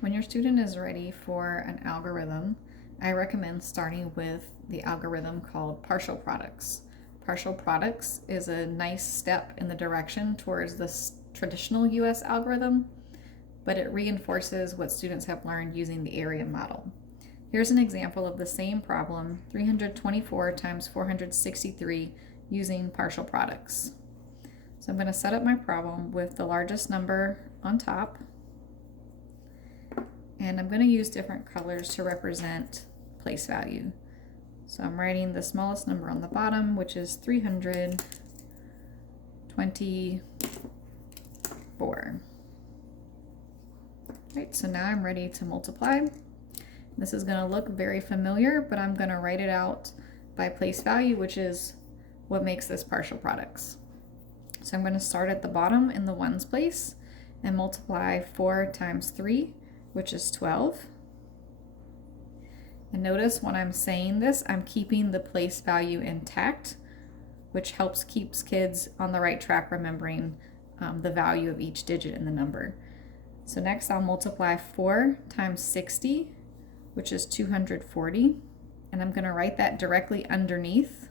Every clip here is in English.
When your student is ready for an algorithm, I recommend starting with the algorithm called partial products. Partial products is a nice step in the direction towards the traditional US algorithm, but it reinforces what students have learned using the area model. Here's an example of the same problem, 324 times 463, using partial products. So I'm going to set up my problem with the largest number on top, and I'm going to use different colors to represent place value. So I'm writing the smallest number on the bottom, which is 324. Right, so now I'm ready to multiply. This is going to look very familiar, but I'm going to write it out by place value, which is what makes this partial products. So I'm going to start at the bottom in the ones place and multiply 4 times 3, which is 12. And notice when I'm saying this, I'm keeping the place value intact, which helps keeps kids on the right track remembering the value of each digit in the number. So next I'll multiply 4 times 60, which is 240, and I'm going to write that directly underneath.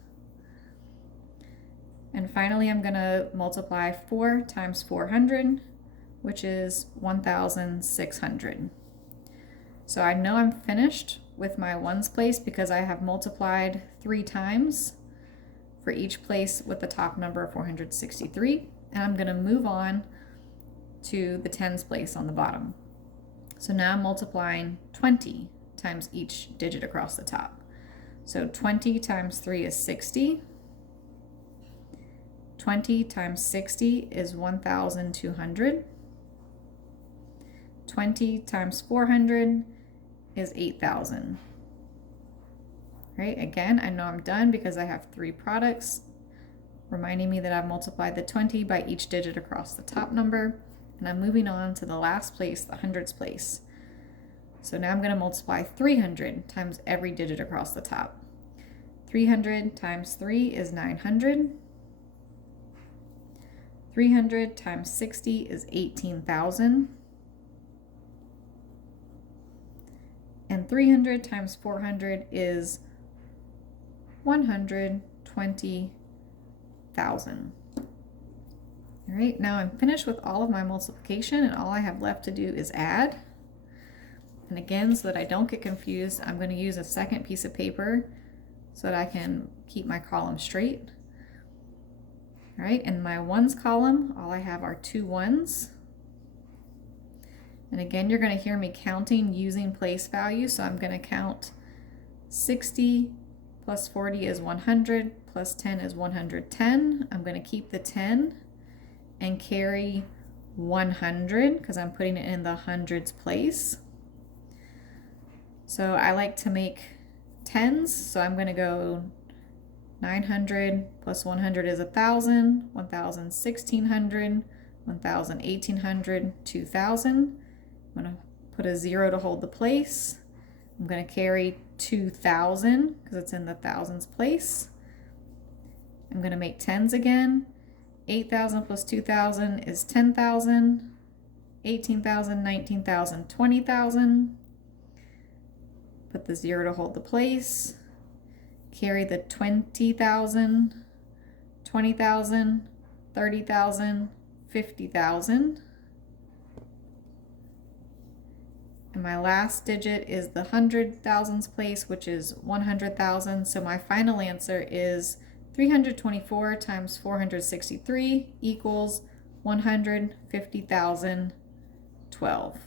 And finally I'm going to multiply 4 times 400, which is 1,600. So I know I'm finished with my ones place because I have multiplied 3 times for each place with the top number 463, and I'm going to move on to the tens place on the bottom. So now I'm multiplying 20 times each digit across the top. So 20 times 3 is 60. 20 times 60 is 1,200. 20 times 400 is 8,000. Right, again, I know I'm done because I have 3 products, reminding me that I've multiplied the 20 by each digit across the top number, and I'm moving on to the last place, the hundreds place. So now I'm going to multiply 300 times every digit across the top. 300 times 3 is 900. 300 times 60 is 18,000. And 300 times 400 is 120,000. All right, now I'm finished with all of my multiplication, and all I have left to do is add. And again, so that I don't get confused, I'm going to use a second piece of paper so that I can keep my column straight. All right, in my ones column, all I have are 2 ones. And again, you're going to hear me counting using place value. So I'm going to count 60 plus 40 is 100, plus 10 is 110. I'm going to keep the 10 and carry 100 because I'm putting it in the hundreds place. So I like to make tens, so I'm going to go 900 plus 100 is 1,000, 1,000, 1,600, 1,000, 1,800, 2,000. I'm going to put a 0 to hold the place. I'm going to carry 2,000 because it's in the thousands place. I'm going to make tens again. 8,000 plus 2,000 is 10,000. 18,000, 19,000, 20,000. Put the 0 to hold the place. Carry the 20,000, 20,000, 30,000, 50,000. And my last digit is the hundred thousands place, which is 100,000. So my final answer is 324 times 463 equals 150,012.